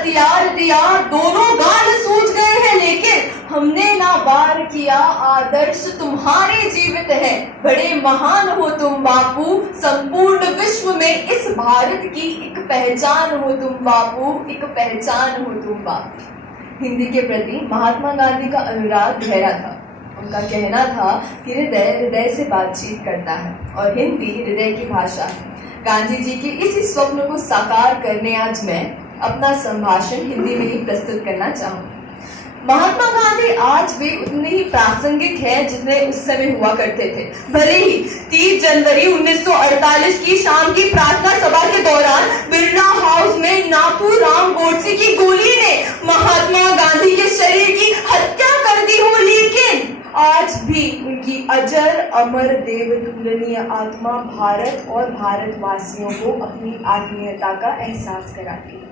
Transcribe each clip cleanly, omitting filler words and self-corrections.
हथियार दिया, दोनों गाल सूझ गए हैं, लेकिन हमने ना वार किया। आदर्श तुम्हारे जीवित है, बड़े महान हो तुम बापू। संपूर्ण विश्व में इस भारत की एक पहचान हो तुम बापू, एक पहचान हो तुम बापू। हिंदी के प्रति महात्मा गांधी का अनुराग गहरा था। उनका कहना था कि हृदय हृदय से बातचीत करता है और हिंदी हृदय की भाषा है। गांधी जी के इसी स्वप्न को साकार करने आज मैं अपना संभाषण हिंदी में ही प्रस्तुत करना चाहूंगी। महात्मा गांधी आज भी उतने ही प्रासंगिक हैं जितने उस समय हुआ करते थे। भले ही 30 जनवरी 1948 की शाम की प्रार्थना सभा के दौरान बिरला हाउस में नाथूराम गोडसे की गोली ने महात्मा गांधी के शरीर की हत्या कर दी हो, लेकिन आज भी उनकी अजर अमर देवतुल्य आत्मा भारत और भारतवासियों को अपनी आत्मीयता का एहसास कराती है।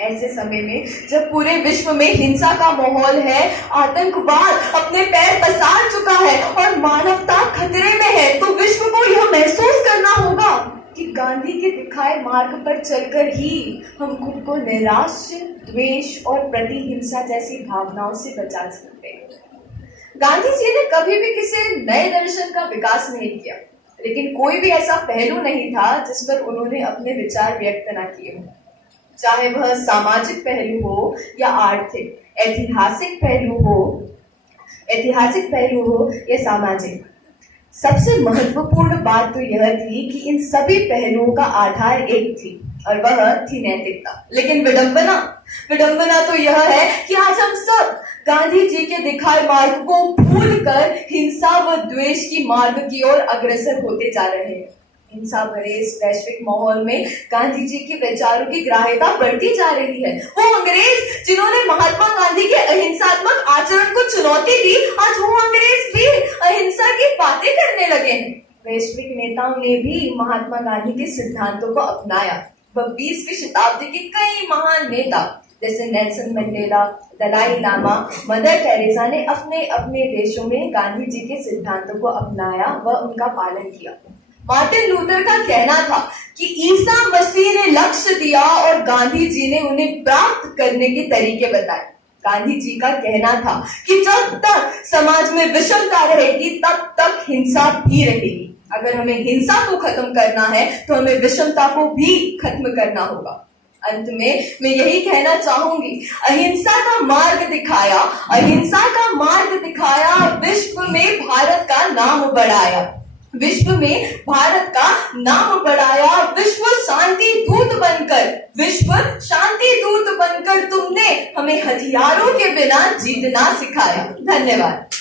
ऐसे समय में जब पूरे विश्व में हिंसा का माहौल है, आतंकवाद अपने पैर पसार चुका है और मानवता खतरे में है, तो विश्व को यह महसूस करना होगा कि गांधी के दिखाए मार्ग पर चलकर ही हम खुद को नैराश्य, द्वेष और प्रतिहिंसा जैसी भावनाओं से बचा सकते हैं। गांधी जी ने कभी भी किसी नए दर्शन का विकास नहीं किया, लेकिन कोई भी ऐसा पहलू नहीं था जिस पर उन्होंने अपने विचार व्यक्त न किए हों। चाहे वह सामाजिक पहलू हो या आर्थिक, ऐतिहासिक पहलू हो या सामाजिक, सबसे महत्वपूर्ण बात तो यह थी कि इन सभी पहलुओं का आधार एक थी और वह थी नैतिकता। लेकिन विडंबना तो यह है कि आज हम सब गांधी जी के दिखाए मार्ग को भूलकर हिंसा व द्वेष की मार्ग की ओर अग्रसर होते जा रहे हैं। हिंसा भरे इस वैश्विक माहौल में गांधी जी के विचारों की ग्राह्यता बढ़ती जा रही है। वो अंग्रेज जिन्होंने महात्मा गांधी के अहिंसात्मक आचरण को चुनौती दी, आज वो अंग्रेज भी अहिंसा की बातें करने लगे हैं। वैश्विक नेताओं ने भी महात्मा गांधी के सिद्धांतों को अपनाया। वह 20वीं शताब्दी के कई महान नेता जैसे Nelson Mandela, Dalai Lama, mother Teresa ने अपने अपने देशों में गांधी जी के सिद्धांतों को अपनाया व उनका पालन किया। मार्टिन लूथर का कहना था कि ईसा मसीह ने लक्ष्य दिया और गांधी जी ने उन्हें प्राप्त करने के तरीके बताए। गांधी जी का कहना था कि जब तक समाज में विषमता रहेगी तब तक हिंसा भी रहेगी। अगर हमें हिंसा को खत्म करना है तो हमें विषमता को भी खत्म करना होगा। अंत में मैं यही कहना चाहूंगी, अहिंसा का मार्ग दिखाया, विश्व में भारत का नाम बढ़ाया, विश्व शांति दूत बनकर तुमने हमें हथियारों के बिना जीतना सिखाया। धन्यवाद।